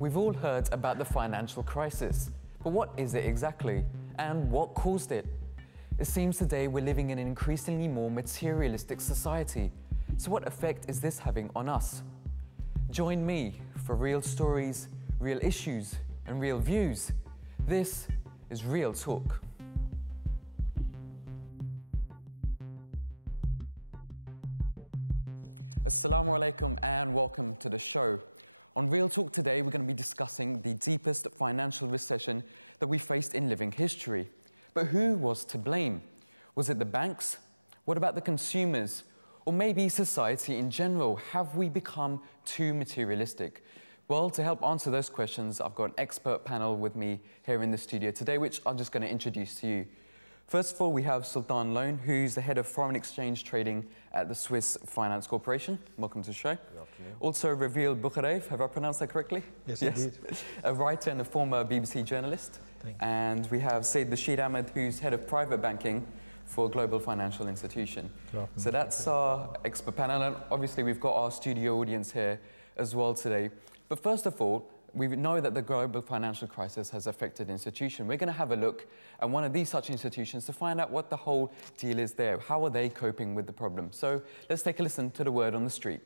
We've all heard about the financial crisis, but what is it exactly, and what caused it? It seems today we're living in an increasingly more materialistic society. So what effect is this having on us? Join me for real stories, real issues, and real views. This is Real Talk. Assalamu alaikum and welcome to the show. On Real Talk today, we're going to be discussing the deepest financial recession that we faced in living history. But who was to blame? Was it the banks? What about the consumers? Or maybe society in general? Have we become too materialistic? Well, to help answer those questions, I've got an expert panel with me here in the studio today, which I'm just going to introduce to you. First of all, we have Sultan Loan, who's the head of foreign exchange trading at the Swiss Finance Corporation. Welcome to the show. Good afternoon. Also, Ravil Bukharev, have I pronounced that correctly? Yes, indeed. A writer and a former BBC journalist. Thank you. And we have Said Bashir Ahmed, who's head of private banking for a global financial institution. Good afternoon. So that's our expert panel, and obviously we've got our studio audience here as well today. But first of all, we know that the global financial crisis has affected institutions. We're going to have a look at one of these such institutions to find out what the whole deal is there. How are they coping with the problem? So let's take a listen to the word on the street.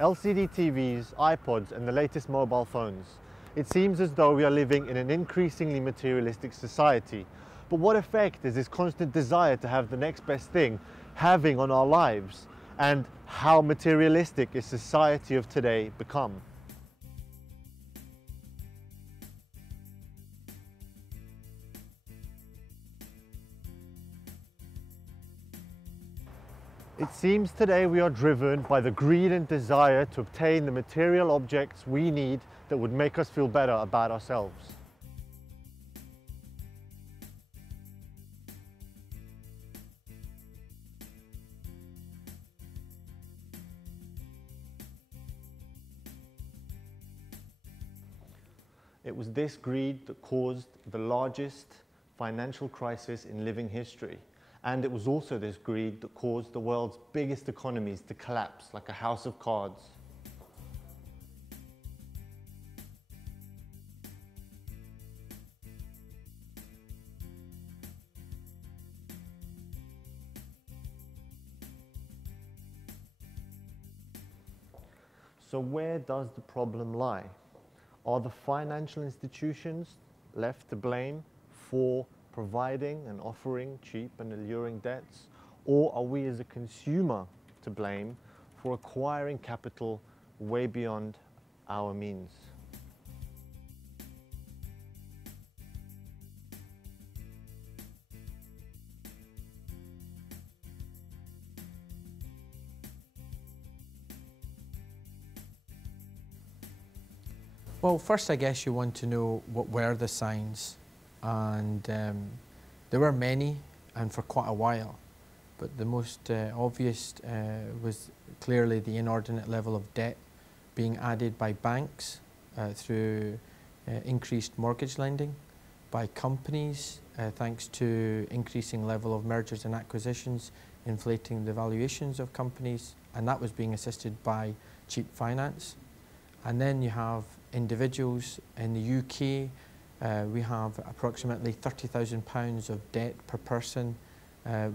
LCD TVs, iPods and the latest mobile phones. It seems as though we are living in an increasingly materialistic society. But what effect is this constant desire to have the next best thing having on our lives? And how materialistic is society of today become? It seems today we are driven by the greed and desire to obtain the material objects we need that would make us feel better about ourselves. It was this greed that caused the largest financial crisis in living history. And it was also this greed that caused the world's biggest economies to collapse like a house of cards. So where does the problem lie? Are the financial institutions left to blame for providing and offering cheap and alluring debts, or are we as a consumer to blame for acquiring capital way beyond our means? Well, first I guess you want to know what were the signs. And there were many, and for quite a while. But the most obvious was clearly the inordinate level of debt being added by banks through increased mortgage lending, by companies thanks to increasing level of mergers and acquisitions, inflating the valuations of companies, and that was being assisted by cheap finance. And then you have individuals in the UK. We have approximately £30,000 of debt per person,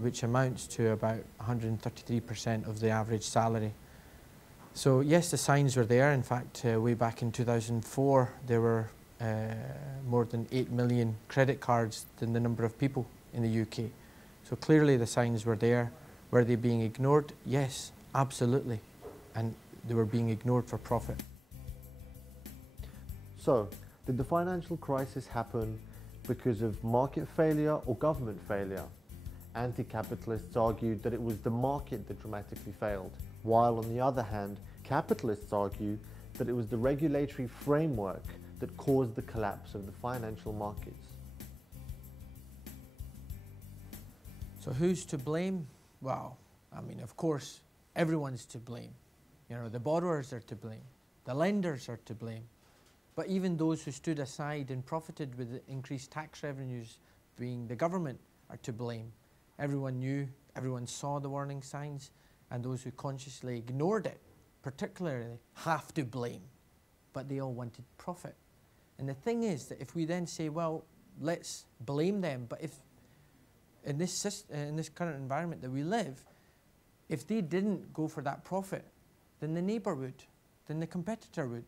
which amounts to about 133% of the average salary. So yes, the signs were there. In fact, way back in 2004, there were more than 8 million credit cards than the number of people in the UK. So clearly the signs were there. Were they being ignored? Yes, absolutely. And they were being ignored for profit. So, did the financial crisis happen because of market failure or government failure? Anti-capitalists argued that it was the market that dramatically failed, while on the other hand, capitalists argue that it was the regulatory framework that caused the collapse of the financial markets. So who's to blame? Well, I mean, of course, everyone's to blame. You know, the borrowers are to blame, the lenders are to blame, But even those who stood aside and profited with the increased tax revenues, being the government, are to blame. Everyone knew, everyone saw the warning signs, and those who consciously ignored it, particularly, have to blame. But they all wanted profit. And the thing is that if we then say, well, let's blame them, but if in this current environment that we live, if they didn't go for that profit, then the neighbour would, then the competitor would.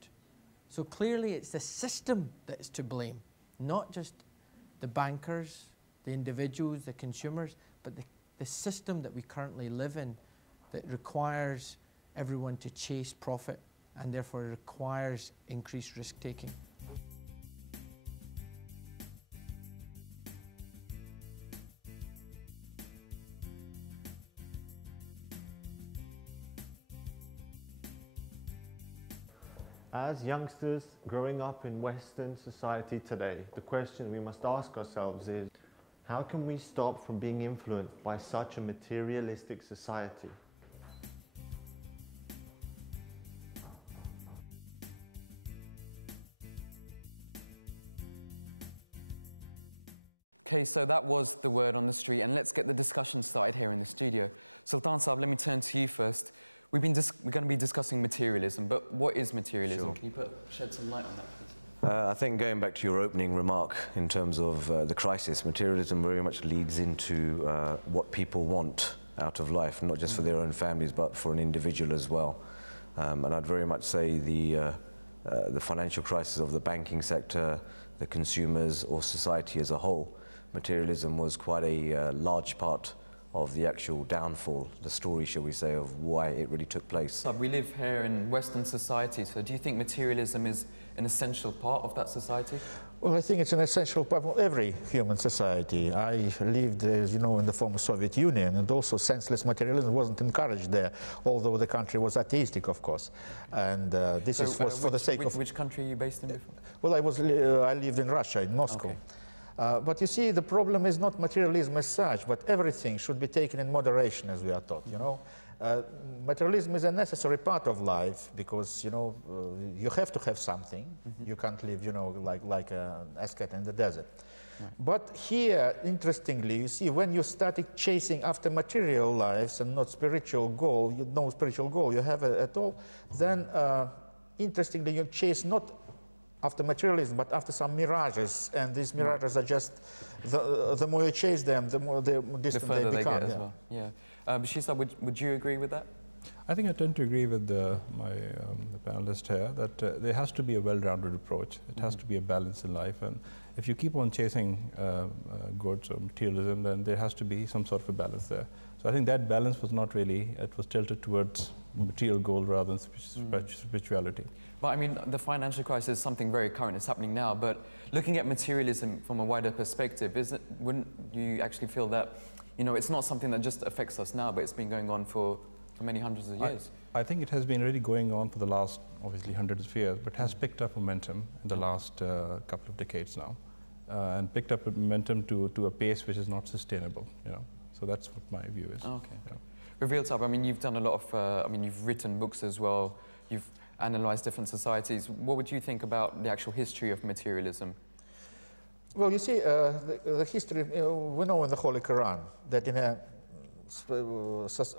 So clearly it's the system that is to blame, not just the bankers, the individuals, the consumers, but the system that we currently live in that requires everyone to chase profit and therefore requires increased risk-taking. As youngsters growing up in Western society today, the question we must ask ourselves is, how can we stop from being influenced by such a materialistic society? Okay, so that was the word on the street, and let's get the discussion started here in the studio. Sultan Saab, let me turn to you first. We're going to be discussing materialism, but what is materialism? Sure. Can you shed some light on that, please? I think going back to your opening remark in terms of the crisis, materialism very much leads into what people want out of life, not just for their own families, but for an individual as well. And I'd very much say the financial crisis of the banking sector, the consumers, or society as a whole, materialism was quite a large part of the actual downfall, the story, shall we say, of why it really took place. We live here in Western society, so do you think materialism is an essential part of that society? Well, I think it's an essential part of every human society. I lived, as you know, in the former Soviet Union, and also senseless materialism wasn't encouraged there, although the country was atheistic, of course. And this was for the sake of... Which country are you based in before? Well, I lived in Russia, in Moscow. Okay. But you see, the problem is not materialism as such, but everything should be taken in moderation, as we are taught, you know. Materialism is a necessary part of life because, you know, you have to have something. You can't live, you know, like an asket in the desert. Right. But here, interestingly, you see, when you started chasing after material lives and not spiritual goal, no spiritual goal you have at all, then interestingly, you chase not after materialism, but after some mirages, and these mirages are just, the more you chase them, the more distant they become. They get as well. Yeah. Bashir, would you agree with that? I think I tend to agree with the panelist here that there has to be a well-rounded approach. It has to be a balance in life, and if you keep on chasing goods or materialism, then there has to be some sort of a balance there. So I think that balance was not really, it was tilted towards material goal rather than spirituality. But I mean, the financial crisis is something very current, it's happening now, but looking at materialism from a wider perspective, wouldn't you actually feel that, you know, it's not something that just affects us now, but it's been going on for many hundreds of years? I think it has been really going on for the last, obviously, hundreds of years, but has picked up momentum in the last couple of decades now, and picked up momentum to a pace which is not sustainable, you know. So that's what my view is. Okay. Yeah. Reveal Saab, I mean, you've done a lot of, I mean, you've written books as well, you've analysed different societies. What would you think about the actual history of materialism? Well, you see, the history, we know in the Holy Quran that in a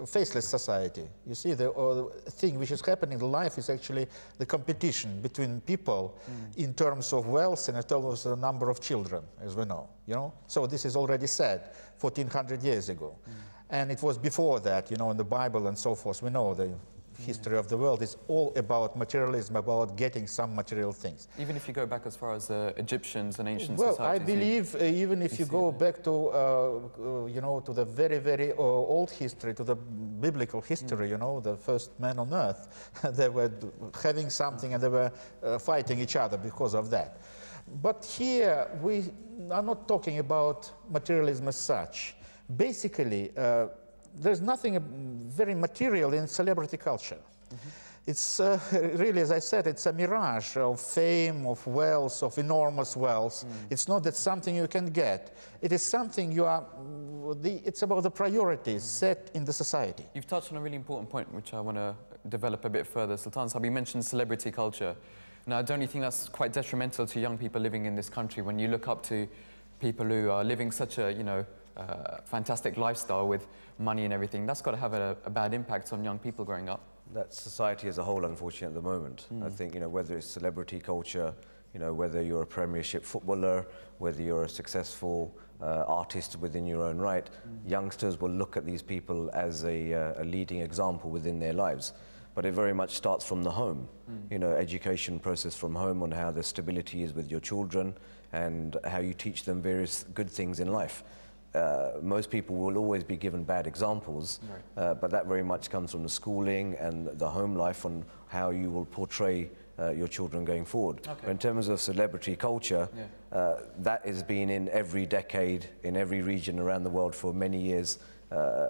faithless society, you see, the thing which is happening in life is actually the competition between people in terms of wealth and in terms of the number of children, as we know, you know. So this is already said 1400 years ago. And it was before that, you know, in the Bible and so forth. We know the history of the world is all about materialism, about getting some material things. Even if you go back as far as Egyptians and ancient societies. Well, I believe even if you go back to, you know, to the very, very old history, to the biblical history, you know, the first men on earth, they were having something and they were fighting each other because of that. But here we are not talking about materialism as such. Basically, there's nothing very material in celebrity culture. It's really, as I said, it's a mirage of fame, of wealth, of enormous wealth. It's not that something you can get. It is something you are, it's about the priorities set in the society. You've touched on a really important point, which I want to develop a bit further. Sultan Saab, you mentioned celebrity culture. Now, don't you think that's quite detrimental to young people living in this country when you look up to people who are living such a, you know, fantastic lifestyle with money and everything? That's got to have a bad impact on young people growing up. That's society as a whole, unfortunately, at the moment. I think, you know, whether it's celebrity culture, you know, whether you're a Premiership footballer, whether you're a successful artist within your own right, youngsters will look at these people as a leading example within their lives. But it very much starts from the home, you know, education process from home on how the stability is with your children and how you teach them various good things in life. Most people will always be given bad examples, but that very much comes from the schooling and the home life on how you will portray your children going forward. Okay. In terms of celebrity culture, that has been in every decade, in every region around the world for many years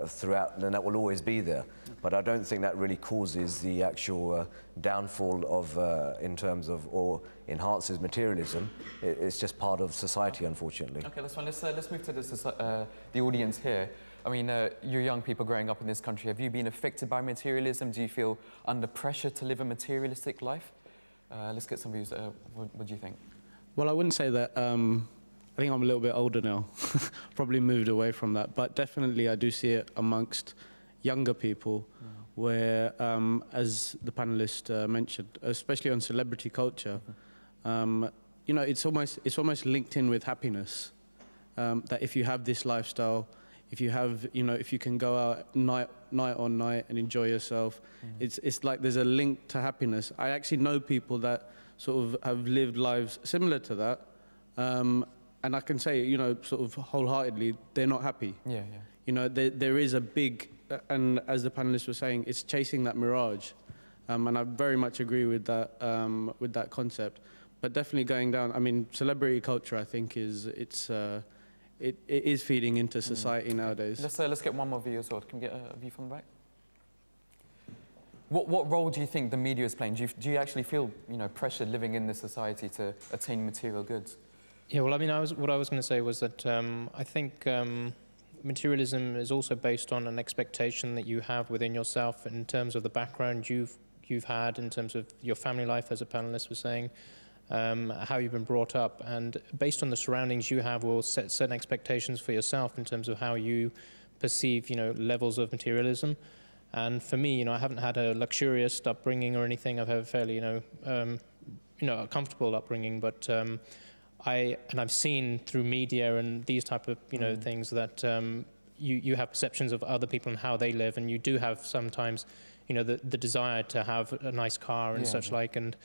throughout, and that will always be there. Okay. But I don't think that really causes the actual downfall of, in terms of, or enhances materialism. It's just part of society, unfortunately. Okay, that's fine. Let's move to the audience here. I mean, you're young people growing up in this country. Have you been affected by materialism? Do you feel under pressure to live a materialistic life? Let's get some views. What do you think? Well, I wouldn't say that. I think I'm a little bit older now. Probably moved away from that. But definitely I do see it amongst younger people where, as the panelist mentioned, especially on celebrity culture, you know, it's almost linked in with happiness. That if you have this lifestyle, if you have, you know, if you can go out night on night and enjoy yourself, it's like there's a link to happiness. I actually know people that sort of have lived lives similar to that, and I can say, you know, sort of wholeheartedly, they're not happy. Yeah. You know, there is a big, and as the panelists were saying, it's chasing that mirage, and I very much agree with that concept. But definitely going down. I mean, celebrity culture, I think, it is feeding into society nowadays. Let's get one more view as well. Can we get a view from the back? What role do you think the media is playing? Do you actually feel, you know, pressured living in this society to attain material goods? Yeah, well, I mean, what I was going to say was that I think materialism is also based on an expectation that you have within yourself in terms of the background you've had, in terms of your family life, as a panelist was saying, how you've been brought up, and based on the surroundings you have will set certain expectations for yourself in terms of how you perceive, you know, levels of materialism. And for me, you know, I haven't had a luxurious upbringing or anything. I've had a fairly, you know, a comfortable upbringing, but I've seen through media and these type of, you know, things that you have perceptions of other people and how they live, and you do have sometimes, you know, the desire to have a nice car and such like, and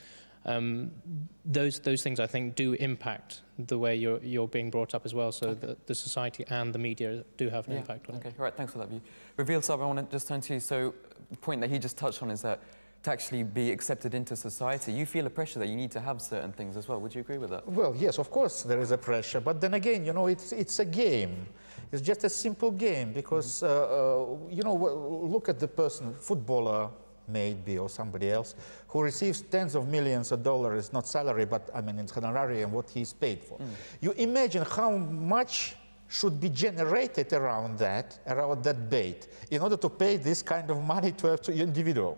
those things I think do impact the way you're being brought up as well. So the society and the media do have an impact on it. Okay, all right, thanks for that view. Reveal Sab, I want to just turn to you. So the point that he just touched on is that to actually be accepted into society, you feel a pressure that you need to have certain things as well. Would you agree with that? Well, yes, of course there is a pressure, but then again, you know, it's a game. It's just a simple game because, you know, look at the person, footballer maybe or somebody else, who receives tens of millions of dollars, not salary, but I mean it's honorarium, what he's paid for. You imagine how much should be generated around that bait, in order to pay this kind of money to an individual.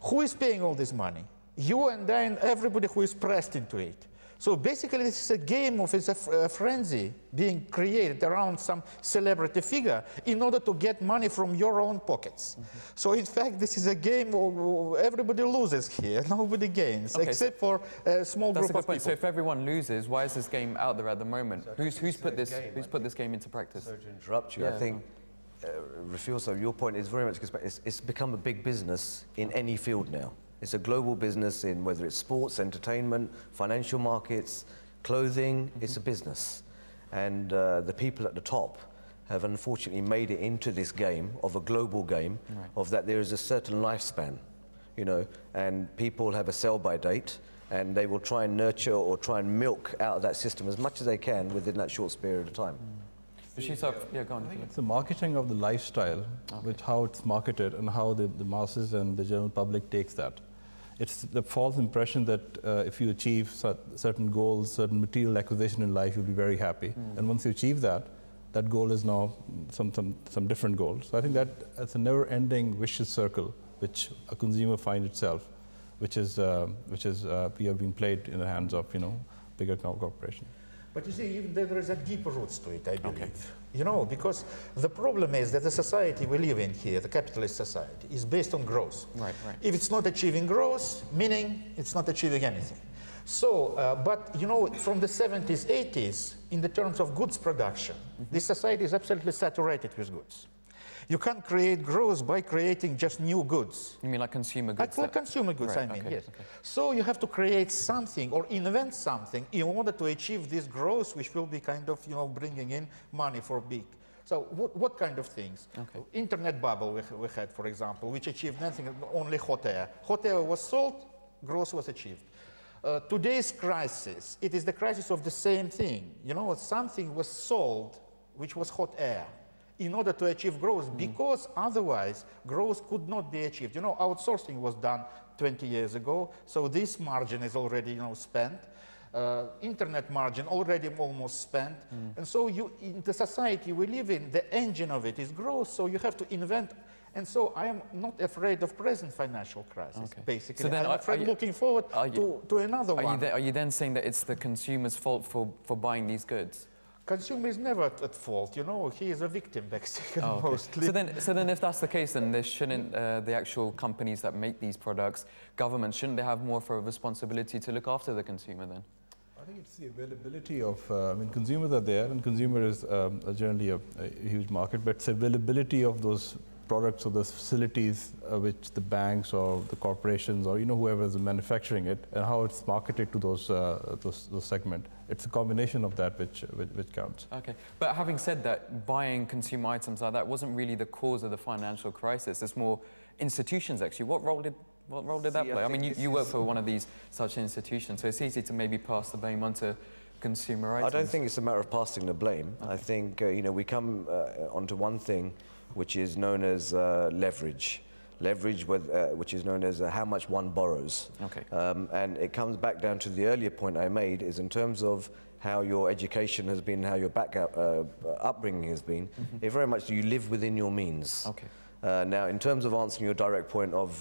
Who is paying all this money? You and then everybody who is pressed into it. So basically this is a game of, it's a frenzy being created around some celebrity figure in order to get money from your own pockets. So in fact this is a game where everybody loses here, nobody gains, except for a small group of people. So if everyone loses, why is this game out there at the moment? Who's put this game into practice? Sorry to interrupt you, I think, Rafiel, so your point is very much, it's become a big business in any field now. It's a global business in whether it's sports, entertainment, financial markets, clothing, it's a business. And the people at the top have unfortunately made it into this game, of a global game, of that there is a certain lifespan, you know, and people have a sell-by date, and they will try and nurture or try and milk out of that system as much as they can within that short period of time. Yeah, go on. I think it's the marketing of the lifestyle, with how it's marketed and how the masses and the general public takes that. It's the false impression that if you achieve certain goals, certain material acquisition in life, you'll be very happy. And once you achieve that, that goal is now some different goal. So I think that it's a never-ending vicious circle which a consumer finds itself which is we have been played in the hands of bigger corporations. But you see, even there is a deeper roots to it, I believe. You know, because the problem is that the society we live in here, the capitalist society, is based on growth. Right. If it's not achieving growth, meaning it's not achieving anything. So, but from the 70s, 80s, in the terms of goods production, this society is absolutely saturated with goods. You can't create growth by creating just new goods. You mean like consumer goods? Like consumer goods, right, I mean, okay, yes. okay. So you have to create something or invent something in order to achieve this growth, which will be kind of, bringing in money for big. So what kind of things? Okay. Internet bubble we had, for example, which achieved nothing, only hot air. Hot air was sold, growth was achieved. Today's crisis, it is the crisis of the same thing. Something was sold, which was hot air, in order to achieve growth, because otherwise growth could not be achieved. Outsourcing was done 20 years ago, so this margin is already, spent. Internet margin already almost spent. And so in the society we live in, the engine of it is growth, so you have to invent. And so I am not afraid of present financial crisis, basically. So then I'm afraid looking forward to another one. Are you then saying that it's the consumer's fault for buying these goods? Consumer is never at fault, he is a victim, basically, mostly. So then if that's the case, then there shouldn't the actual companies that make these products, governments, shouldn't they have more of a responsibility to look after the consumer then? I think it's the availability of, consumers are there, and consumer is generally a huge market, but it's availability of those products or those facilities which the banks or the corporations or whoever is manufacturing it, and how it's marketed to those segment. It's a combination of that which counts. Okay, but having said that, buying consumer items like that wasn't really the cause of the financial crisis. It's more institutions actually. What role did that play? I mean, you work for one of these such institutions, so it's easy to maybe pass the blame onto consumer items. I don't think it's a matter of passing the blame. Okay. I think we come onto one thing, which is known as leverage. Leverage, which is known as how much one borrows. Okay. And it comes back down to the earlier point I made, is in terms of how your education has been, how your upbringing has been, it very much you live within your means. Okay. Now, in terms of answering your direct point of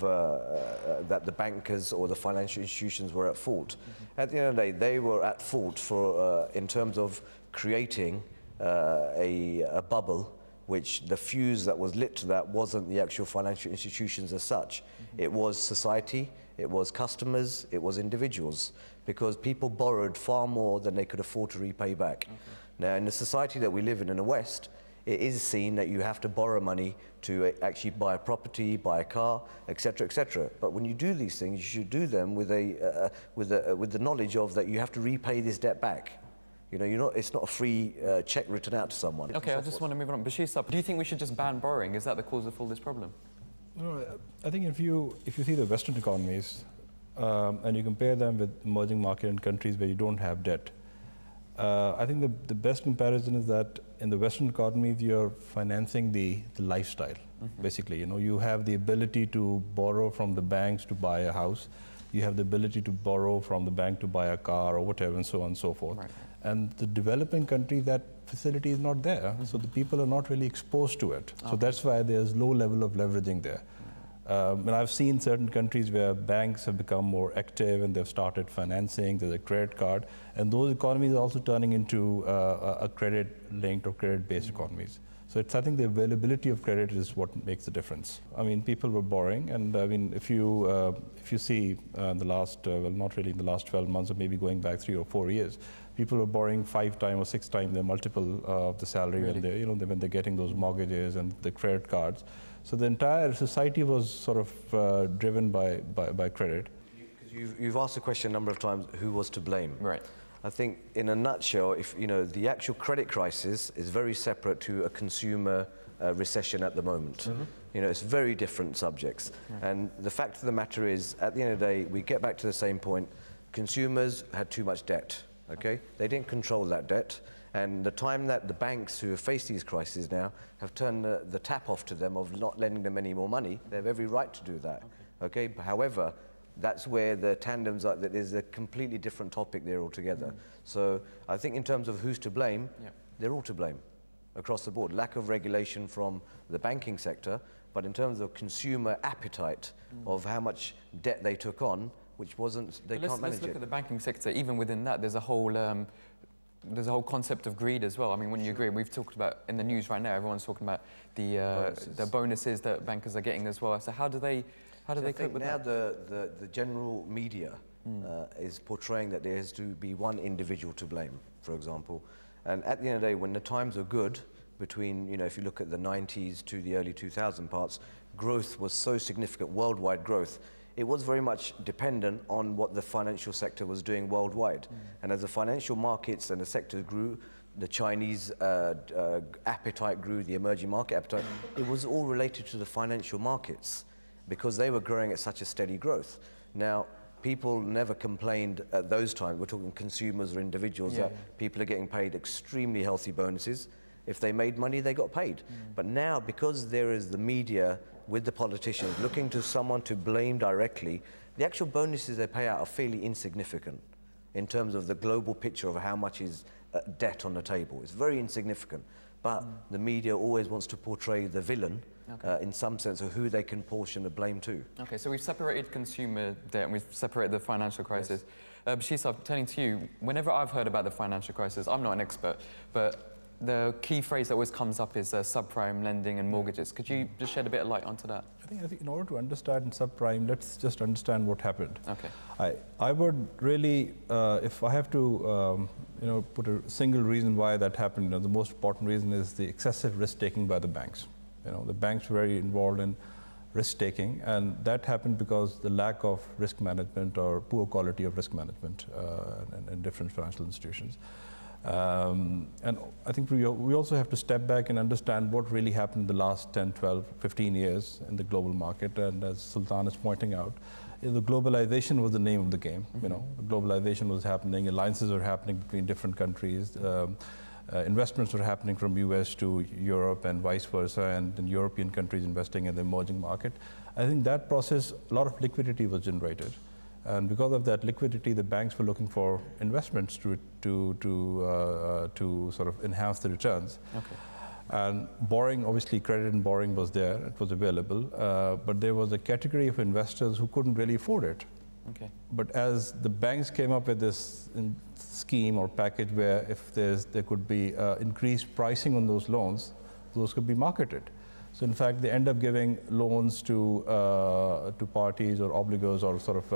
that the bankers or the financial institutions were at fault, at the end of the day, they were at fault for in terms of creating a bubble, which the fuse that was lit to that wasn't the actual financial institutions as such. It was society, it was customers, it was individuals, because people borrowed far more than they could afford to repay back. Now, in the society that we live in the West, it is seen that you have to borrow money to actually buy a property, buy a car, etc., etc. But when you do these things, you should do them with the knowledge of that you have to repay this debt back. It's not a free check written out to someone. Okay, I just want to move on. Bashir Saab, do you think we should just ban borrowing? Is that the cause of all this problem? No, I think if you see the Western economies and you compare them with emerging market and countries where you don't have debt, I think the best comparison is that in the Western economies you're financing the lifestyle. Basically, you have the ability to borrow from the banks to buy a house. You have the ability to borrow from the bank to buy a car or whatever, and so on and so forth. Right. And the developing country, that facility is not there, so the people are not really exposed to it. So that's why there's low level of leveraging there. And I've seen certain countries where banks have become more active and they've started financing, there's a credit card, and those economies are also turning into a credit-linked or credit-based economies. So I think the availability of credit is what makes the difference. I mean, people were borrowing, and I mean, if you see the last, well, not really in the last 12 months, or maybe going back 3 or 4 years, people were borrowing 5 times or 6 times their multiple of the salary when they're getting those mortgages and the credit cards. So the entire society was sort of driven by credit. You've asked the question a number of times, who was to blame? Right. I think in a nutshell, the actual credit crisis is very separate to a consumer recession at the moment. It's very different subjects. And the fact of the matter is, at the end of the day, we get back to the same point. Consumers had too much debt, okay? They didn't control that debt. And the time that the banks who have faced these crises now have turned the tap off to them of not lending them any more money, they have every right to do that, okay? However, that's where the tandems are, that is a completely different topic there altogether. So I think in terms of who's to blame, they're all to blame across the board. Lack of regulation from the banking sector, But in terms of consumer appetite of how much debt they took on, which wasn't, they can't manage Let's look it. at the banking sector. Even within that, there's a whole concept of greed as well. I mean, when you agree, we've talked about in the news right now, everyone's talking about the bonuses that bankers are getting as well. So how do they cope with now that? the general media is portraying that there has to be one individual to blame, for example. And at the end of the day, when the times are good, between, if you look at the 90s to the early 2000 parts, growth was so significant, worldwide growth. It was very much dependent on what the financial sector was doing worldwide. And as the financial markets and the sector grew, the Chinese appetite grew, the emerging market appetite, it was all related to the financial markets because they were growing at such a steady growth. Now, people never complained at those times, we're talking consumers or individuals, that people are getting paid extremely healthy bonuses. If they made money, they got paid. But now, because there is the media with the politicians looking to someone to blame directly, the actual bonuses they pay out are fairly insignificant in terms of the global picture of how much is debt on the table. It's very insignificant. But the media always wants to portray the villain in some sense of who they can portion the blame to. Okay, so we've separated consumer debt and we've separated the financial crisis. Bashisa, turning to you, whenever I've heard about the financial crisis, I'm not an expert, but the key phrase that always comes up is subprime lending and mortgages. Could you just shed a bit of light onto that? I think in order to understand subprime, let's just understand what happened. Okay. I would really, if I have to, put a single reason why that happened, the most important reason is the excessive risk-taking by the banks. The banks were very involved in risk-taking, and that happened because the lack of risk management or poor quality of risk management in different financial institutions. And I think we also have to step back and understand what really happened in the last 10, 12, 15 years in the global market. And as Sultan is pointing out, the globalization was the name of the game. Globalization was happening, alliances were happening between different countries. Investments were happening from US to Europe and vice versa, and then European countries investing in the emerging market. I think that process, a lot of liquidity was generated. And because of that liquidity, the banks were looking for investments to sort of enhance the returns. Okay. And borrowing, obviously credit and borrowing was there, it was available, but there was a category of investors who couldn't really afford it. Okay. But as the banks came up with this scheme or package where if there could be increased pricing on those loans, those could be marketed. So in fact, they end up giving loans to parties or obligors or sort of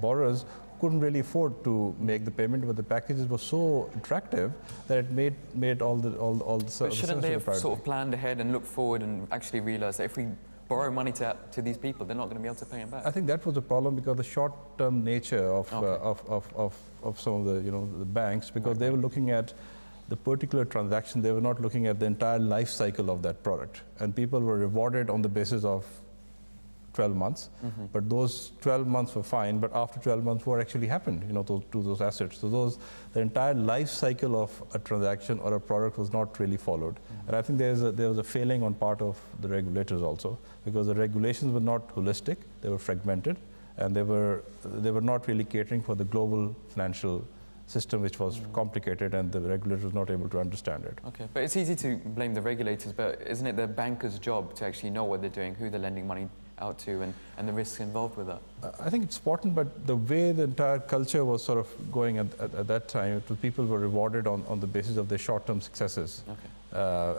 borrowers who couldn't really afford to make the payment, but the packages were so attractive that it made all the But shouldn't they have sort of planned ahead and looked forward and actually realised that if we borrow money to these people, they're not going to be able to pay them back? I think that was the problem because the short-term nature of some of the banks, because they were looking at the particular transaction, they were not looking at the entire life cycle of that product. And people were rewarded on the basis of 12 months, but those 12 months were fine, but after 12 months, what actually happened, to those assets? So the entire life cycle of a transaction or a product was not really followed. And I think there was a failing on part of the regulators also, because the regulations were not holistic, they were fragmented, and they were not really catering for the global financial system, which was complicated, and the regulator was not able to understand it. Okay, but it's easy to blame the regulators, but isn't it the banker's job to actually know what they're doing, who they're lending money out to, and the risks involved with that? I think it's important, but the way the entire culture was sort of going at that time, people were rewarded on the basis of their short-term successes. Okay.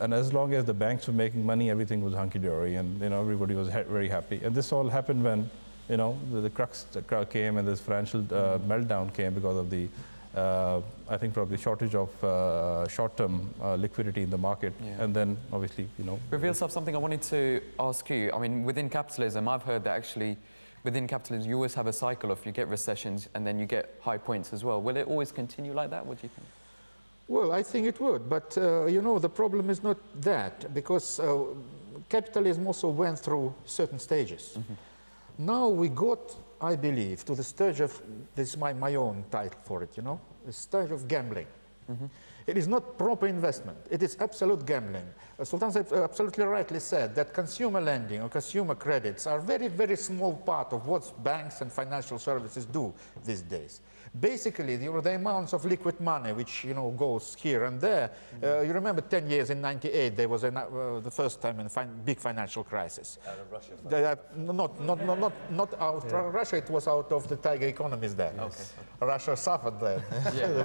And as long as the banks were making money, everything was hunky-dory, and everybody was very happy. And this all happened when the crux came and this financial meltdown came because of the I think probably shortage of short-term liquidity in the market, and then obviously, Reveal something I wanted to ask you. I mean, within capitalism, I've heard that actually within capitalism, you always have a cycle of you get recessions and then you get high points as well. Will it always continue like that? What do you think? Well, I think it would, but the problem is not that, because capitalism also went through certain stages. Now we got, I believe, to the stage of, this is my own title for it, the stage of gambling. It is not proper investment. It is absolute gambling. Sultan absolutely rightly said that consumer lending or consumer credits are a very, very small part of what banks and financial services do these days. Basically, the amounts of liquid money which goes here and there. You remember 10 years in '98 there was the first time in big financial crisis. Out of Russia. Not out of Russia. It was out of the tiger economies then. Okay. Russia suffered then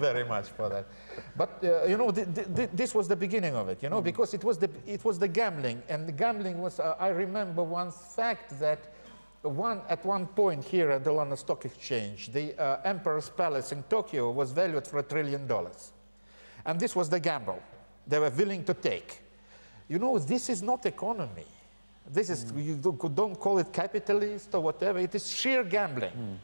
very much for that. But this was the beginning of it. Because it was the gambling, and the gambling was. I remember one fact that. At one point here at the London Stock Exchange, the Emperor's Palace in Tokyo was valued for $1 trillion. And this was the gamble they were willing to take. This is not economy. This is, you don't call it capitalist or whatever, it is sheer gambling.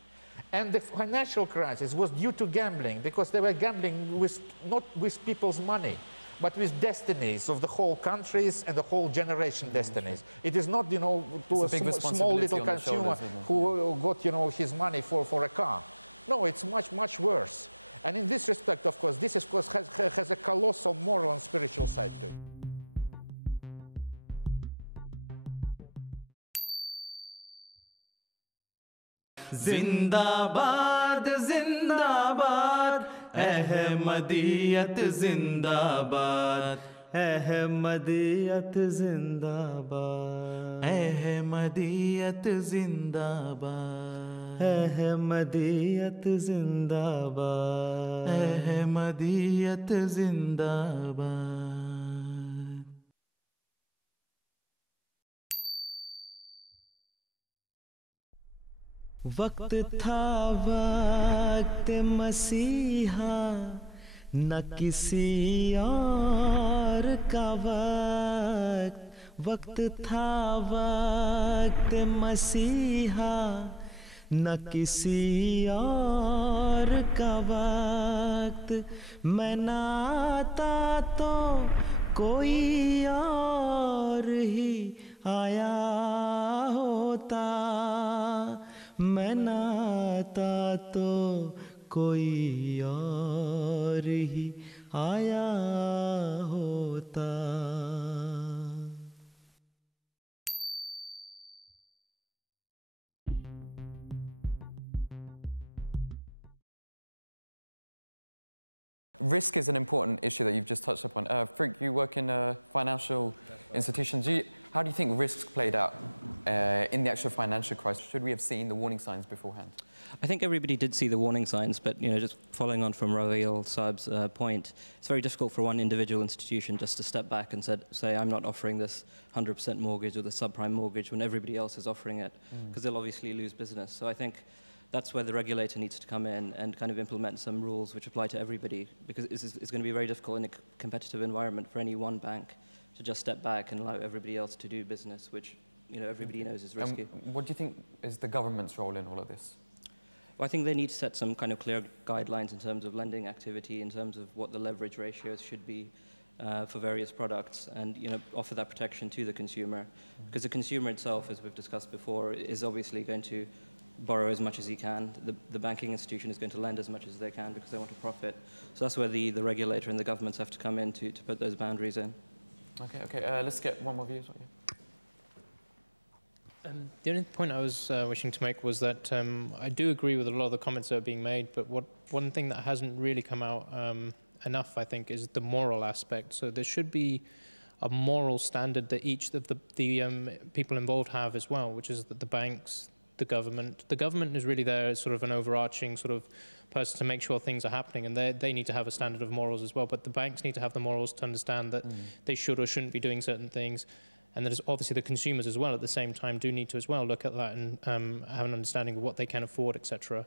And the financial crisis was due to gambling, because they were gambling not with people's money, but with destinies of the whole countries and the whole generation destinies. It is not, to a small little consumer who got, his money for a car. No, it's much, much worse. And in this respect, of course, this has a colossal moral and spiritual side to it. जिंदाबाद जिंदाबाद अहमदियत जिंदाबाद अहमदियत जिंदाबाद अहमदियत जिंदाबाद अहमदियत जिंदाबाद अहमदियत जिंदाबाद वक्त था वक्त मसीहा न किसी और का वक्त था वक्त मसीहा न किसी और का वक्त मैं ना आता तो कोई और ही आया होता मैं ना आता तो कोई और ही आया होता Risk is an important issue that you've just touched upon. Freek, you work in financial institutions. How do you think risks played out in the actual financial crisis? Should we have seen the warning signs beforehand? I think everybody did see the warning signs, but just following on from Rawail Saab's point, it's very difficult for one individual institution just to step back and say, I'm not offering this 100% mortgage or the subprime mortgage when everybody else is offering it, because they'll obviously lose business. So I think that's where the regulator needs to come in and kind of implement some rules which apply to everybody, because it's going to be very difficult in a competitive environment for any one bank to just step back and allow everybody else to do business, which everybody knows is risky. What do you think is the government's role in all of this? Well, I think they need to set some kind of clear guidelines in terms of lending activity, in terms of what the leverage ratios should be for various products, and offer that protection to the consumer, because the consumer itself, as we've discussed before, is obviously going to borrow as much as he can. The banking institution is going to lend as much as they can because they want to profit. So that's where the regulator and the governments have to come in to put those boundaries in. Okay. Let's get one more view. The only point I was wishing to make was that I do agree with a lot of the comments that are being made, but one thing that hasn't really come out enough, I think, is the moral aspect. So there should be a moral standard that each of the people involved have as well, which is that the banks, the government is really there as sort of an overarching sort of person to make sure things are happening, and they need to have a standard of morals as well, but the banks need to have the morals to understand that they should or shouldn't be doing certain things, and that is obviously the consumers as well at the same time do need to as well look at that and have an understanding of what they can afford, etc.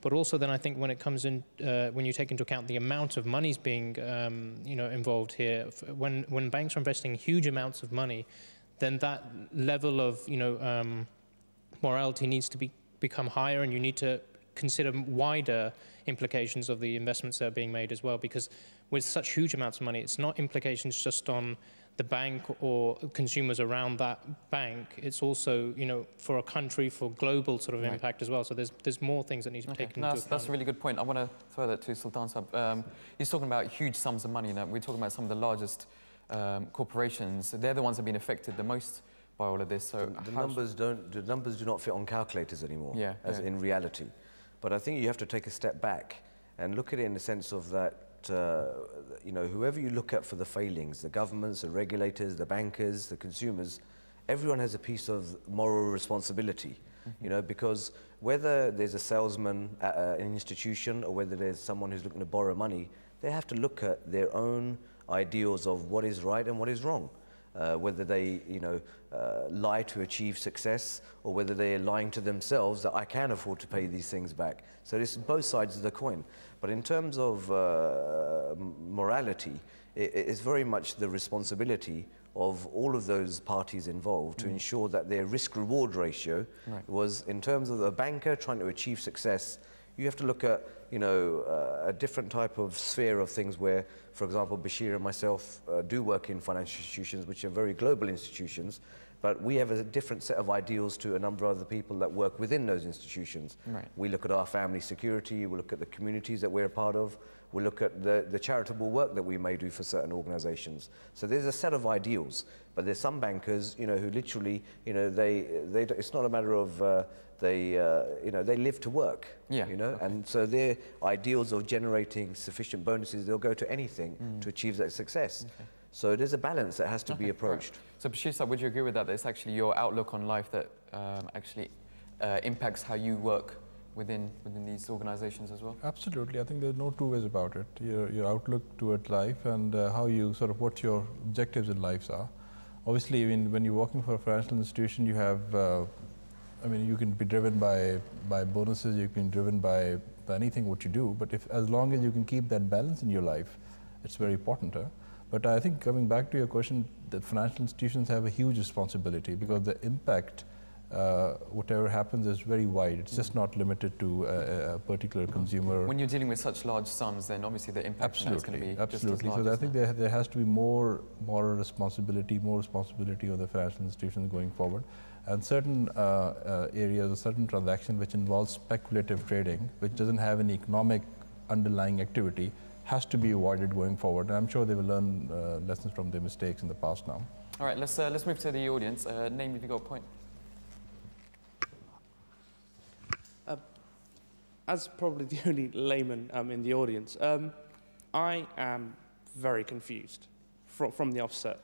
But also then I think when it comes in, when you take into account the amount of monies being involved here, when banks are investing huge amounts of money, then that level of morality needs to become higher, and you need to consider wider implications of the investments that are being made as well, because with such huge amounts of money, it's not implications just on the bank or consumers around that bank. It's also, you know, for a country, for global sort of impact as well. So there's more things that need to be taken into account. That's a really good point. I want to throw that to Sultan Sahib. He's talking about huge sums of money. Now, we're talking about some of the largest corporations. They're the ones that have been affected the most by all of this. So the numbers do not fit on calculators anymore, in reality. But I think you have to take a step back and look at it in the sense of that, you know, whoever you look at for the failings, the governments, the regulators, the bankers, the consumers, everyone has a piece of moral responsibility, you know, because whether there's a salesman at an institution or whether there's someone who's looking to borrow money, they have to look at their own ideals of what is right and what is wrong. Whether they, you know, lie to achieve success, or whether they're lying to themselves that I can afford to pay these things back. So it's both sides of the coin. But in terms of morality, it's very much the responsibility of all of those parties involved to ensure that their risk-reward ratio was, in terms of a banker trying to achieve success, you have to look at, you know, a different type of sphere of things where, for example, Bashir and myself do work in financial institutions, which are very global institutions, but we have a different set of ideals to a number of other people that work within those institutions. We look at our family security, we look at the communities that we're a part of, we look at the charitable work that we may do for certain organizations. So there's a set of ideals, but there's some bankers, you know, who literally, you know, it's not a matter of, you know, they live to work, you know, and so their ideals of generating sufficient bonuses, they'll go to anything to achieve that success. So there's a balance that has to be approached. So Bashir Sahib, would you agree with that? That it's actually your outlook on life that actually impacts how you work within these organizations as well? Absolutely. I think there's no two ways about it. Your outlook toward life and how you sort of, what your objectives in life are. Obviously, when you're working for a financial institution, you have I mean, you can be driven by bonuses, you can be driven by anything what you do, but as long as you can keep that balance in your life, it's very important. But I think, coming back to your question, that financial institutions have a huge responsibility because the impact, whatever happens, is very wide. It's just not limited to a particular consumer. When you're dealing with such large sums, then obviously the impact is going to be just as large. So I think there has to be more moral responsibility, more responsibility of the financial institutions going forward. And certain areas or certain transactions which involve speculative trading, which doesn't have any economic underlying activity, has to be avoided going forward. And I'm sure they will learn lessons from their mistakes in the past now. All right, let's move to the audience. Name if you got a point. As probably the only layman in the audience, I am very confused from the offset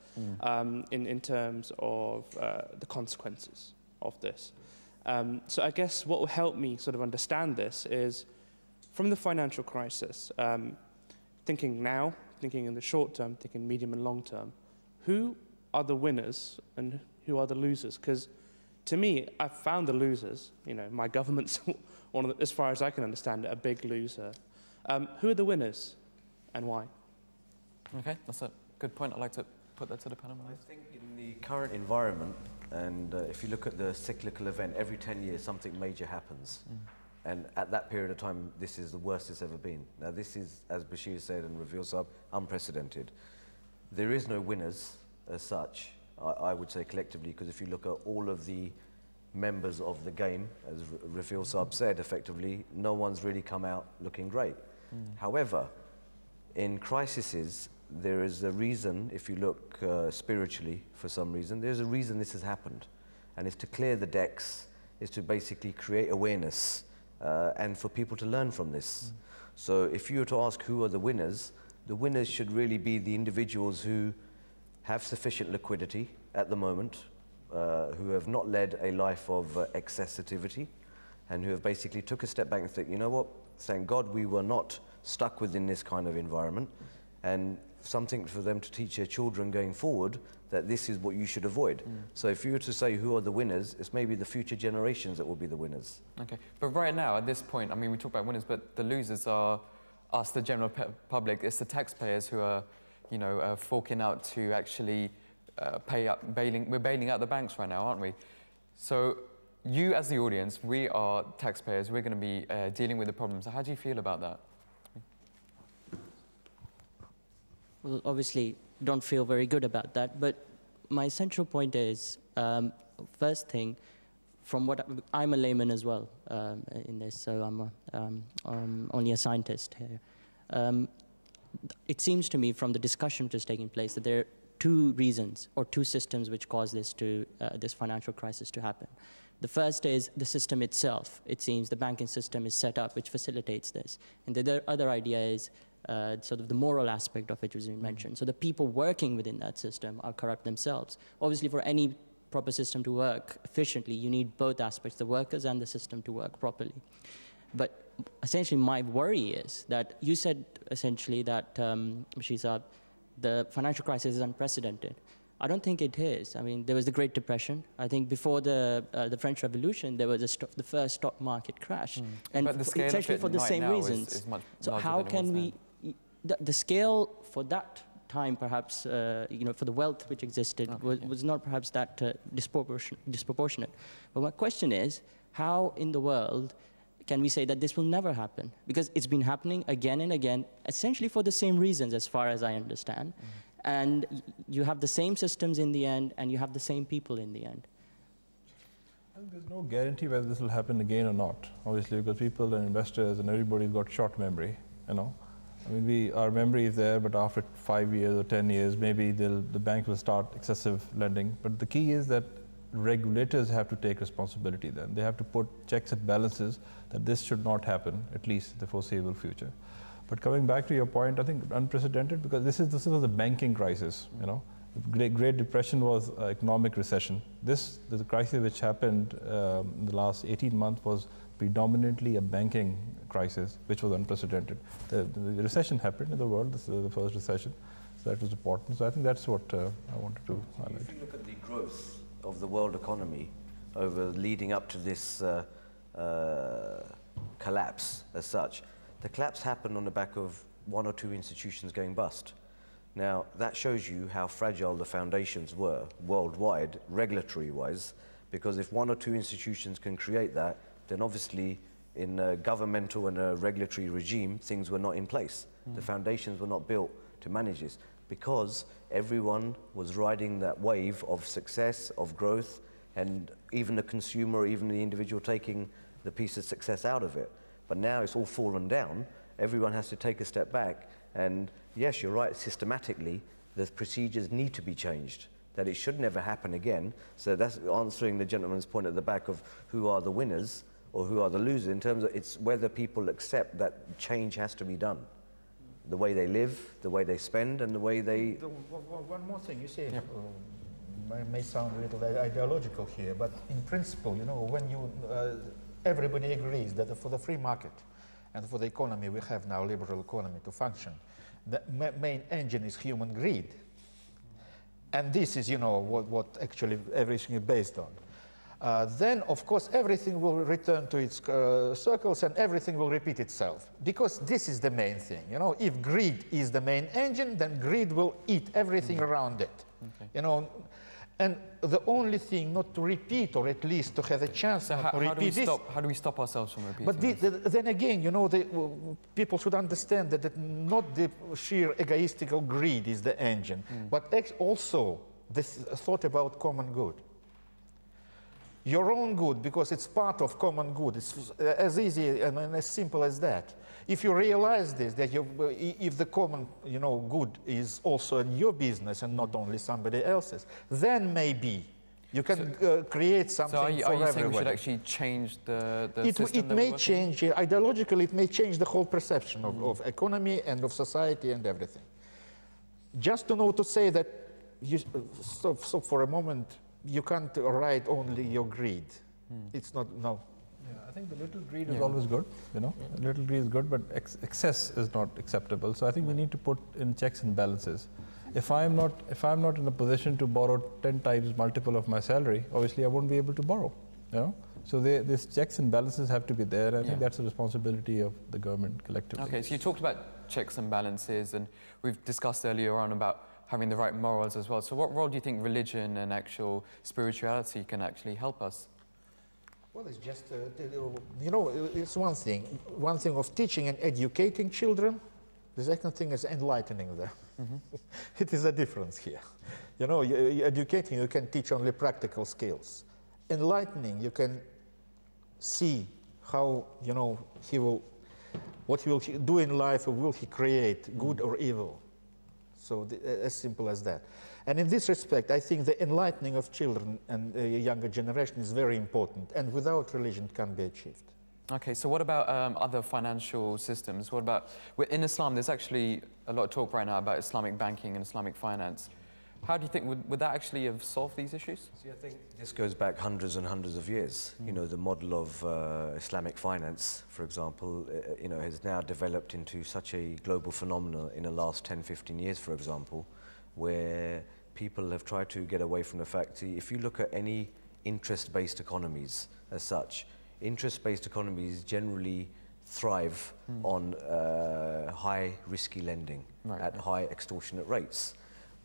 in terms of the consequences of this. So I guess what will help me sort of understand this is, from the financial crisis, thinking now, thinking in the short term, thinking medium and long term, who are the winners and who are the losers? Because to me, I've found the losers. You know, my government's, one of the, as far as I can understand it, a big loser. Who are the winners and why? Okay, that's a good point. I'd like to put that to the panel. I think in the current environment, and if you look at the cyclical event, every 10 years something major happens. And at that period of time, this is the worst it's ever been. Now this is, as Bashir said and Ravil Sahib, unprecedented. There is no winners as such, I would say collectively, because if you look at all of the members of the game, as Ravil Sahib said, effectively, no one's really come out looking great. However, in crises, there is a reason, if you look spiritually for some reason, there's a reason this has happened. And it's to clear the decks, is to basically create awareness and for people to learn from this. So if you were to ask who are the winners should really be the individuals who have sufficient liquidity at the moment, who have not led a life of excessivity, and who have basically took a step back and think, you know what, thank God we were not stuck within this kind of environment, and something for them to teach their children going forward that this is what you should avoid. So if you were to say who are the winners, it's maybe the future generations that will be the winners. Okay, but right now at this point, I mean, we talk about winners, but the losers are us, the general public. It's the taxpayers who are, you know, forking out to actually pay up, we're bailing out the banks right now, aren't we? So you as the audience, we are taxpayers, we're going to be dealing with the problems. So how do you feel about that? Well, obviously, don't feel very good about that. But my central point is, first thing, from what I'm a layman as well in this, so I'm only a scientist here. It seems to me from the discussion which is taking place that there are two reasons or two systems which cause this financial crisis to happen. The first is the system itself. It seems the banking system is set up which facilitates this. And the other idea is sort of the moral aspect of it, which has been mentioned. So the people working within that system are corrupt themselves. Obviously, for any proper system to work efficiently, you need both aspects, the workers and the system, to work properly. But essentially, my worry is that you said essentially that, Shizab, the financial crisis is unprecedented. I don't think it is. I mean, there was the Great Depression. I think before the French Revolution, there was the first stock market crash. And but the scale essentially of it for the right same now reasons. Is much so larger how than it can was we, the scale for that time perhaps, for the wealth which existed was not perhaps that disproportionate. But my question is, how in the world can we say that this will never happen? Because it's been happening again and again, essentially for the same reasons as far as I understand. And you have the same systems in the end, and you have the same people in the end. There's no guarantee whether this will happen again or not, obviously, because people and investors and everybody's got short memory, I mean, our memory is there, but after 5 years or 10 years, maybe the bank will start excessive lending. But the key is that regulators have to take responsibility then. They have to put checks and balances that this should not happen, at least in the foreseeable future. But coming back to your point, I think unprecedented, because this was a banking crisis, The Great Depression was economic recession. The crisis which happened in the last 18 months was predominantly a banking crisis, which was unprecedented. The recession happened in the world, this is the first recession, so that was important. So I think that's what I wanted to highlight. If you look at the growth of the world economy over leading up to this collapse as such, the collapse happened on the back of one or two institutions going bust. Now, that shows you how fragile the foundations were worldwide, regulatory-wise, because if one or two institutions can create that, then obviously in a governmental and a regulatory regime, things were not in place. The foundations were not built to manage this, because everyone was riding that wave of success, of growth, and even the consumer, even the individual taking the piece of success out of it. But now it's all fallen down. Everyone has to take a step back. And yes, you're right, systematically, the procedures need to be changed, that it should never happen again. So that's answering the gentleman's point at the back of who are the winners or who are the losers, in terms of it's whether people accept that change has to be done. The way they live, the way they spend, and the way they... One more thing, you see, may sound a little ideological here, but in principle, when everybody agrees that for the free market and for the economy we have now, liberal economy, to function, the main engine is human greed. And this is, what actually everything is based on. Then, of course, everything will return to its circles and everything will repeat itself. Because this is the main thing. If greed is the main engine, then greed will eat everything around it. Okay. And the only thing not to repeat, or at least to have a chance to repeat this. How do we stop ourselves from repeating But then again, people should understand that not the sheer egoistical greed is the engine, but also this thought about common good. Your own good, because it's part of common good. It's as easy and as simple as that. If you realize this, that if the common good is also in your business and not only somebody else's, then maybe you can create something for everyone. So are you saying we should actually change the system? It may change, ideologically, it may change the whole perception of economy and of society and everything. Just to say that, so for a moment, you can't ride only your greed. It's not, no. Yeah, I think the little greed is always good, Little greed is good, but excess is not acceptable. So I think we need to put in checks and balances. If I'm not in a position to borrow 10 times multiple of my salary, obviously I won't be able to borrow, So these checks and balances have to be there. I think that's the responsibility of the government collectively. Okay, so you talked about checks and balances, and we've discussed earlier on about having the right morals as well. So what role do you think religion and actual spirituality can actually help us? Well, it's just, it's one thing of teaching and educating children. The second thing is enlightening them. It is a difference here. You know, educating, you can teach only practical skills. Enlightening, you can see how, you know, what he will do in life, or will he create, good or evil. So as simple as that. And in this respect, I think the enlightening of children and the younger generation is very important, and without religion it can't be achieved. Okay, so what about other financial systems? What about, in Islam, there's actually a lot of talk right now about Islamic banking and Islamic finance. How do you think, would that actually have solved these issues? See, I think this goes back hundreds and hundreds of years. You know, the model of Islamic finance, for example, you know, has now developed into such a global phenomenon in the last 10, 15 years, for example, where people have tried to get away from the fact, see, if you look at any interest-based economies as such, interest-based economies generally thrive on high risky lending at high extortionate rates.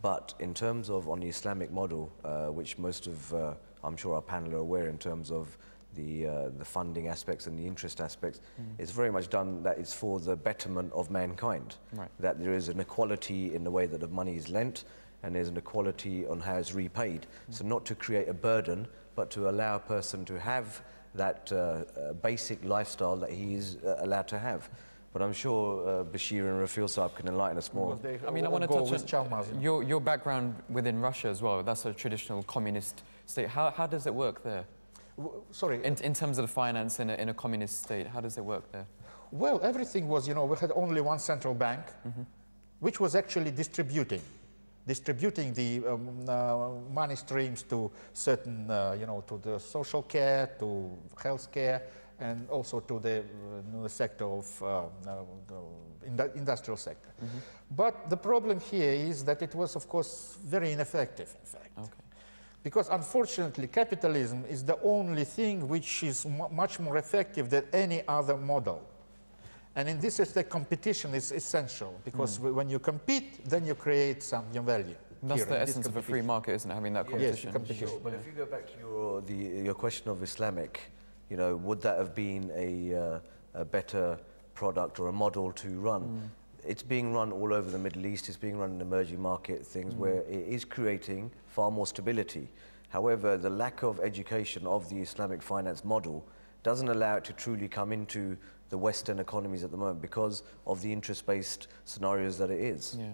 But in terms of on the Islamic model, which most of, I'm sure our panel are aware in terms of the funding aspects and the interest aspects, it's very much done that it's for the betterment of mankind. That there is an equality in the way that the money is lent, and there's an equality on how it's repaid. So not to create a burden, but to allow a person to have that basic lifestyle that he is allowed to have. But I'm sure Bashir and Rafil Saab can enlighten us more. I mean, I want to touch on your background within Russia as well. That's a traditional communist state. How does it work there? Sorry? In terms of the finance in a communist state, how does it work there? Well, everything was, you know, we had only one central bank, which was actually distributing the money streams to certain, you know, to the social care, to health care, and also to the sector of the industrial sector. But the problem here is that it was, of course, very ineffective, in fact. Because unfortunately, capitalism is the only thing which is much more effective than any other model. And in this respect, competition is essential, because when you compete, then you create some value. That's the essence of a free market, isn't it? Having that competition. Yes, competition. Sure. But if you go back to your question of Islamic, you know, would that have been a better product or a model to run? It's being run all over the Middle East. It's being run in emerging market things where it is creating far more stability. However, the lack of education of the Islamic finance model doesn't allow it to truly come into the Western economies at the moment because of the interest-based scenarios that it is. Yeah.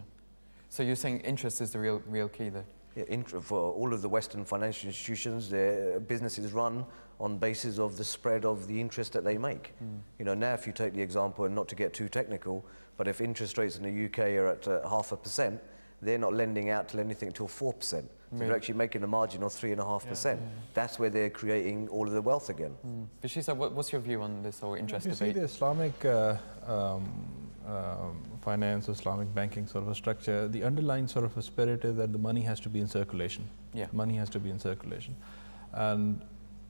So you're saying interest is the real key there? Yeah, for all of the Western financial institutions, their businesses run on basis of the spread of the interest that they make. You know, now if you take the example, and not to get too technical, but if interest rates in the UK are at 0.5%, they're not lending out till anything till 4%. So they're actually making a margin of 3.5%. That's where they're creating all of the wealth again. Bashir, what's your view on this whole interest debate? You see the Islamic finance, Islamic banking sort of a structure, the underlying sort of a spirit is that the money has to be in circulation. Money has to be in circulation. And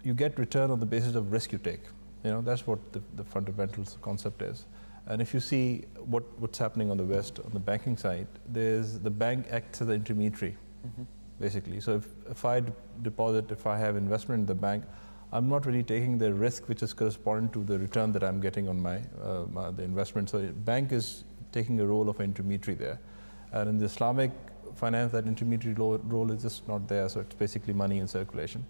you get return on the basis of risk you take. You know, that's what the fundamental concept is. And if you see what's happening on the West, on the banking side, the bank acts as an intermediary, basically. So if I deposit, if I have investment in the bank, I'm not really taking the risk which is corresponding to the return that I'm getting on the investment. So the bank is taking a role of an intermediary there. And in the Islamic finance, that intermediary role is just not there. So it's basically money in circulation.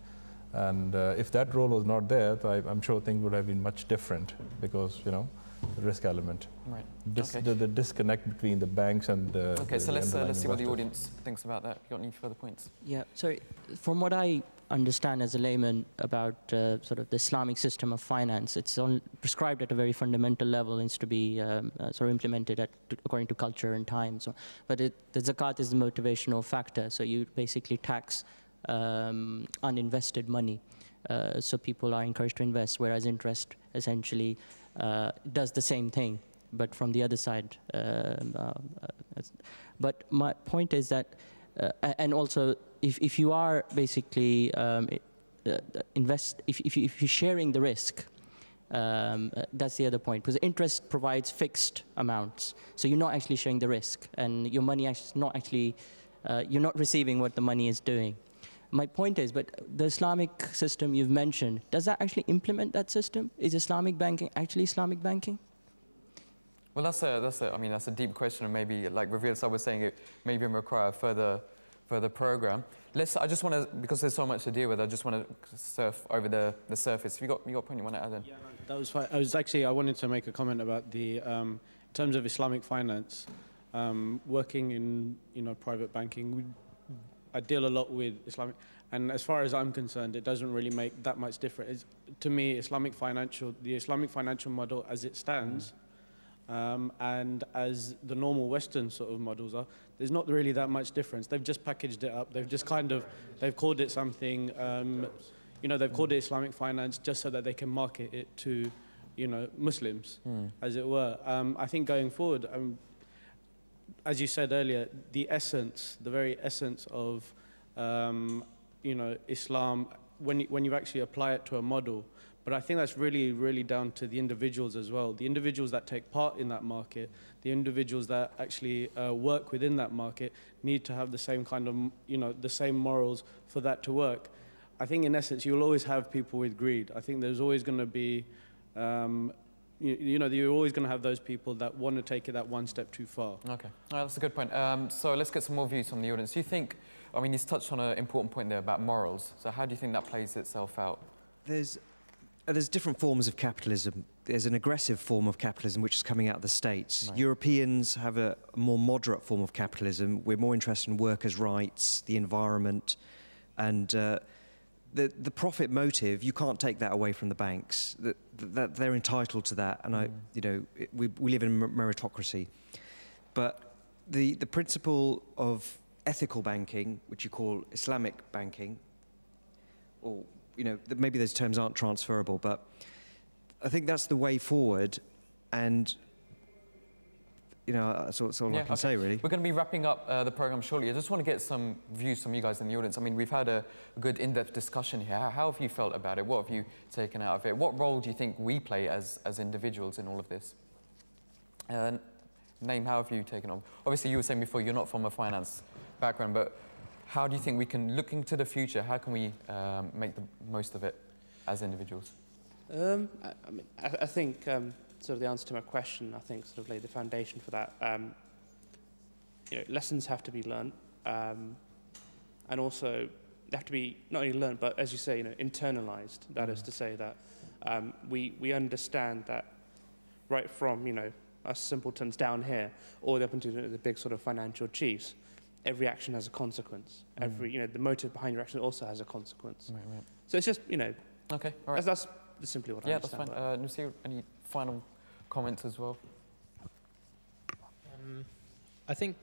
And if that role was not there, I'm sure things would have been much different because, you know, the risk element. The disconnect between the banks and the so let's see what the audience thinks about that. You got any further points? Yeah, so from what I understand as a layman about sort of the Islamic system of finance, it's prescribed at a very fundamental level, needs to be sort of implemented according to culture and time. So, but the zakat is the motivational factor, so you basically tax uninvested money. So people are encouraged to invest, whereas interest essentially does the same thing, but from the other side. But my point is that, and also, if you are basically if you're sharing the risk, that's the other point, because interest provides fixed amounts, so you're not actually sharing the risk, and your money is not actually, you're not receiving what the money is doing. My point is, but the Islamic system you've mentioned, does that actually implement that system? Is Islamic banking actually Islamic banking? Well, that's a deep question, and maybe, like Raveel Saab was saying, it maybe require further program. I just want to, because there's so much to deal with, I just want to surf over the surface. You got a point you want to add in? Yeah, no, that was fine. I wanted to make a comment about the, in terms of Islamic finance, working in, private banking, I deal a lot with Islamic, and as far as I'm concerned, it doesn't really make that much difference. To me, the Islamic financial model as it stands, and as the normal Western sort of models are, there's not really that much difference. They've just packaged it up. They've just they've called it something, they've called it Islamic finance just so that they can market it to, Muslims, as it were. I think going forward, as you said earlier, the very essence of, Islam, when you actually apply it to a model, but I think that's really, really down to the individuals as well. The individuals that take part in that market, the individuals that actually work within that market need to have the same kind of, the same morals for that to work. I think in essence, you'll always have people with greed. I think there's always going to be, you're always going to have those people that want to take it that one step too far. Okay, that's a good point. So let's get some more views from the audience. Do you think, he's touched on an important point there about morals. So how do you think that plays itself out? There's different forms of capitalism. There's an aggressive form of capitalism which is coming out of the States. Right. Europeans have a more moderate form of capitalism. We're more interested in workers' rights, the environment, and the profit motive. You can't take that away from the banks. That they're entitled to that, and we live in a meritocracy. But the principle of ethical banking, which you call Islamic banking, or maybe those terms aren't transferable, but I think that's the way forward, and that's all I can say, really. We're going to be wrapping up the program shortly. I just want to get some views from you guys in the audience. We've had a good in-depth discussion here. How have you felt about it? What have you taken out of it? What role do you think we play as individuals in all of this? Naeem, how have you taken on? Obviously, you were saying before you're not from a finance background, but how do you think we can, looking to the future, how can we make the most of it as individuals? I think sort of the answer to my question, I think, sort of laid the foundation for that. Lessons have to be learned, and also they have to be not only learned, but as you say, internalized. That is to say that we understand that right from us simpletons down here, all the way up into the big sort of financial chiefs. Every action has a consequence. The motive behind your action also has a consequence. Right. So it's just, Okay, all right. That's simply what I understand. Yeah, that's fine. Nasir, any final comments as well? I think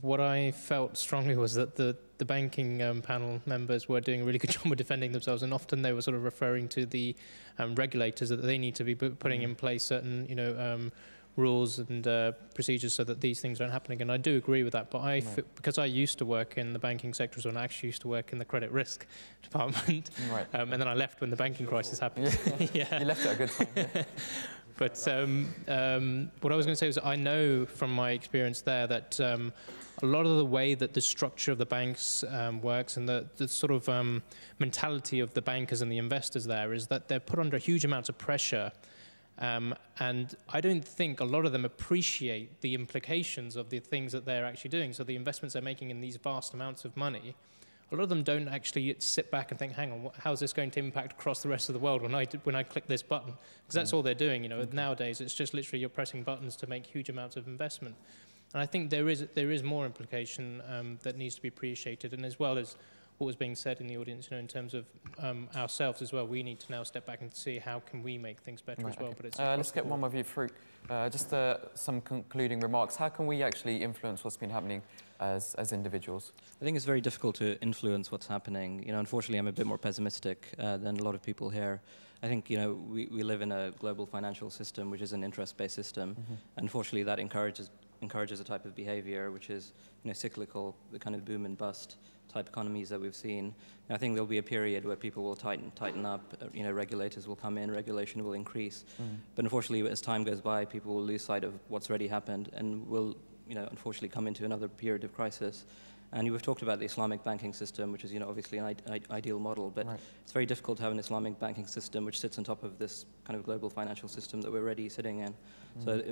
what I felt strongly was that the banking panel members were doing a really good job of defending themselves, and often they were sort of referring to the regulators that they need to be putting in place certain, rules and procedures so that these things don't happen again. I do agree with that, but because I used to work in the banking sector, so I actually used to work in the credit risk department, and then I left when the banking crisis happened. Yeah. You left at a good time. Yeah. But what I was going to say was I know from my experience there that a lot of the way that the structure of the banks works and the sort of mentality of the bankers and the investors there is that they're put under huge amounts of pressure. And I don't think a lot of them appreciate the implications of the things that they're actually doing. So the investments they're making in these vast amounts of money, a lot of them don't actually sit back and think, hang on, how's this going to impact across the rest of the world when I click this button? Because that's all they're doing. Nowadays it's just literally you're pressing buttons to make huge amounts of investment. And I think there is more implication that needs to be appreciated, and as well as what was being said in the audience, in terms of ourselves as well, we need to now step back and see how can we make things better as well. Okay. But it's let's get one more view, Farouk. Just some concluding remarks. How can we actually influence what's been happening as individuals? I think it's very difficult to influence what's happening. Unfortunately, I'm a bit more pessimistic than a lot of people here. I think, we live in a global financial system, which is an interest-based system. Unfortunately, that encourages a type of behavior which is, cyclical, the kind of boom and bust type economies that we've seen. And I think there'll be a period where people will tighten up, regulators will come in, regulation will increase. But unfortunately, as time goes by, people will lose sight of what's already happened and will, unfortunately come into another period of crisis. And you've talked about the Islamic banking system, which is, obviously an ideal model, but it's very difficult to have an Islamic banking system which sits on top of this kind of global financial system that we're already sitting in. So,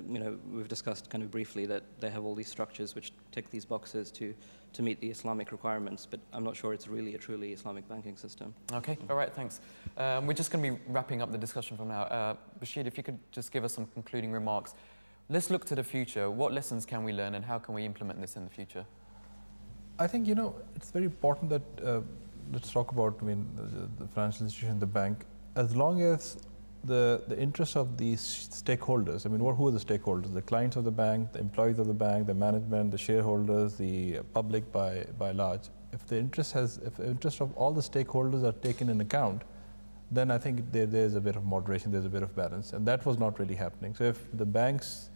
we've discussed kind of briefly that they have all these structures which tick these boxes to meet the Islamic requirements, but I'm not sure it's really a truly Islamic banking system. Okay, all right, thanks. We're just going to be wrapping up the discussion from now. Bashir, if you could just give us some concluding remarks. Let's look to the future. What lessons can we learn and how can we implement this in the future? I think, it's very important that, let's talk about, the financial institution, the bank, as long as the interests of these stakeholders, who are the stakeholders? The clients of the bank, the employees of the bank, the management, the shareholders, the public by large. If the interest of all the stakeholders are taken in account, then I think there's a bit of moderation, there's a bit of balance, and that was not really happening. So if the banks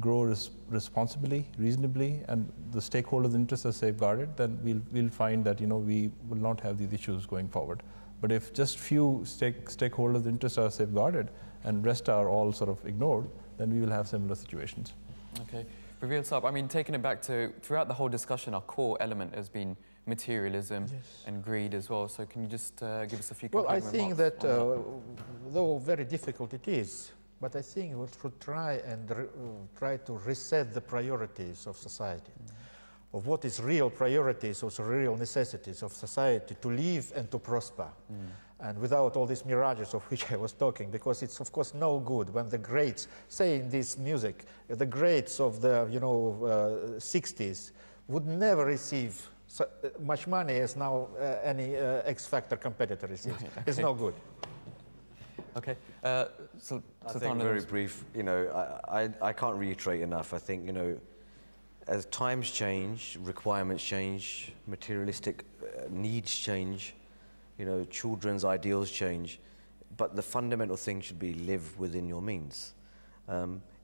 grow responsibly, reasonably, and the stakeholders' interests are safeguarded, then we'll find that we will not have these issues going forward. But if just few stakeholders' interests are safeguarded and rest are all sort of ignored, then we will have similar situations. Okay, Raveel Saab, taking it back to throughout the whole discussion, our core element has been materialism and greed as well. So can you just give us a few? Well, I think that though very difficult it is, but I think we should try to reset the priorities of society, of what is real priorities, also real necessities of society to live and to prosper. And without all these mirages of which I was talking, because it's of course no good when the greats, say in this music, the greats of the 60s would never receive so much money as now any X Factor competitor receives. It's no good. Okay. I think very brief, I can't reiterate enough. I think, as times change, requirements change, materialistic needs change, children's ideals change, but the fundamental thing should be live within your means.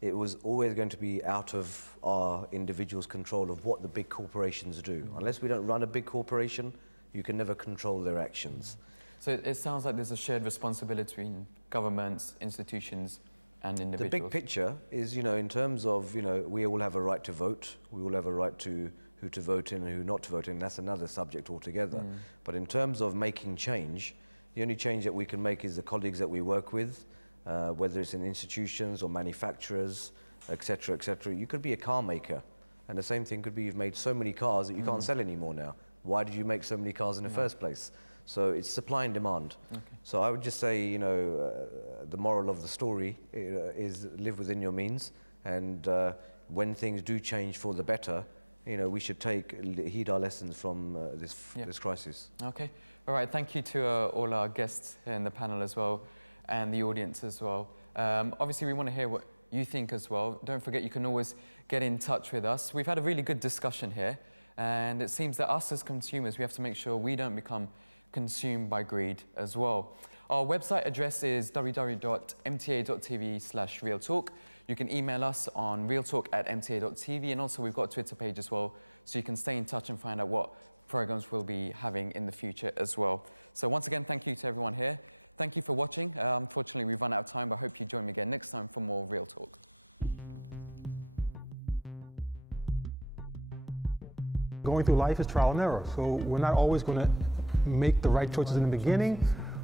It was always going to be out of our individuals' control of what the big corporations do. Unless we don't run a big corporation, you can never control their actions. So it sounds like there's a shared responsibility between governments, institutions, and individuals. The big picture is, in terms of, we all have a right to vote. We all have a right to who to vote in and who not to vote in. That's another subject altogether. But in terms of making change, the only change that we can make is the colleagues that we work with, whether it's in institutions or manufacturers, etc., etc. You could be a car maker, and the same thing could be you've made so many cars that you can't sell anymore now. Why did you make so many cars in the first place? So it's supply and demand. Okay. So I would just say, the moral of the story is live within your means, and when things do change for the better, we should heed our lessons from this crisis. Okay. All right. Thank you to all our guests here in the panel as well, and the audience as well. Obviously, we want to hear what you think as well. Don't forget, you can always get in touch with us. We've had a really good discussion here, and it seems that us as consumers, we have to make sure we don't become consumed by greed as well. Our website address is www.mta.tv/realtalk. You can email us on realtalk@mta.tv, and also we've got a Twitter page as well, so you can stay in touch and find out what programs we'll be having in the future as well. So once again, thank you to everyone here. Thank you for watching. Unfortunately, we've run out of time, but I hope you join me again next time for more Real Talk. Going through life is trial and error, so we're not always going to make the right choices in the beginning,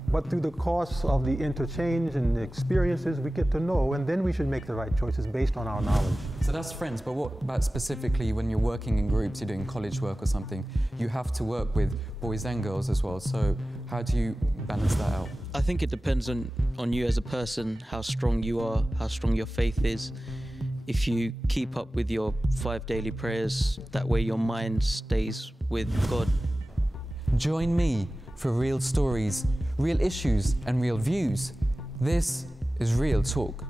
but through the course of the interchange and the experiences, we get to know, and then we should make the right choices based on our knowledge. So that's friends, but what about specifically when you're working in groups, you're doing college work or something, you have to work with boys and girls as well, so how do you balance that out? I think it depends on you as a person, how strong you are, how strong your faith is. If you keep up with your 5 daily prayers, that way your mind stays with God. Join me for real stories, real issues, and real views. This is Real Talk.